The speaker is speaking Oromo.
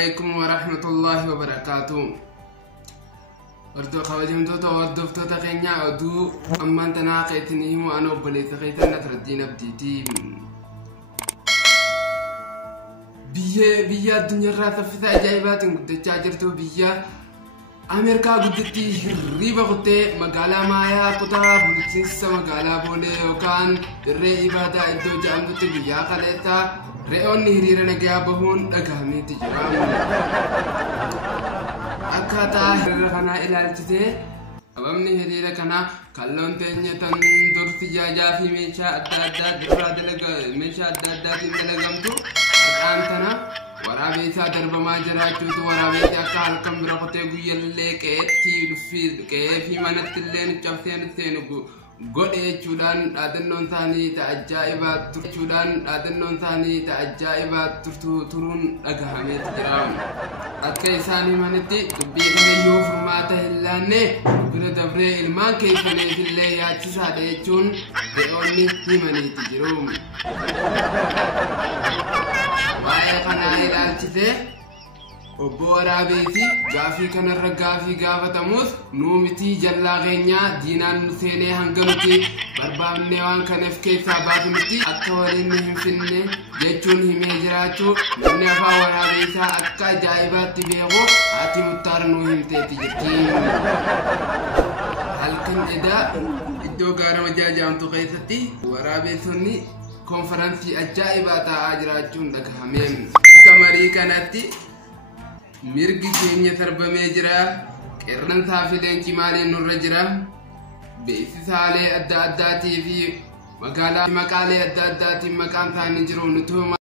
عليكم ورحمة الله وبركاته. وردو خواتيم توتو وردو فتوتا خينيا ودو أمان تناقيتني هو أنا وبلي تخيتنا تردين بديتي بيا الدنيا رافة في عجائبات قد تاجرتو بيا أمريكا قدتي ريبا قدتي مقالا مايا قطا بلتنسا مقالا بولي وكان الرئي إبادة إدو جامدتي بيا خليتا رئون نهرير نقيا بهون أقامي تجرام أكاتا هرخنا إلى الجتي أبامني هرير كنا كالون تنية تندرسي جاجا في ميشا أدادا دراد ميشا أدادا تندلقمتو أنتنا ورابيتا درب ما جراجوتو ورابيتا أكال كم برقتي بيالي كيتي في منت اللين جفتين الثينو God chudan adennon thani ta ajaibat chudan adennon thani ta ajaibat turun agahamet jiram akka isani manati dubbi yo furmata hillane bira dabre ilman kayfane fille yaachisa deechun de onni himani tijirum wae kana ilaalchite Obora beti gafi kanarra gafi gafatamus numiti jalla genya dinan nusene hanganuti barbamne wan kanef keessa baafnuti akka walin hinfinne jechuun himee jiraatu namni afaa waraabeysa akka ajaa'ibaatti beeku ati muttar nu himteeti jettiin halkan edaa iddoo gaara majaajamtu keessatti waraabessonni konferansii ajaa'ibaa ta'aa jiraachuun dhagahameen akka marii kanatti mirgi keenya tarbamee jira qeerransaa fi leenci maaleen nurra jira beeksisaalee adda addaatii fi maqaalee adda addaatiin maqaan isaanii jiru nutu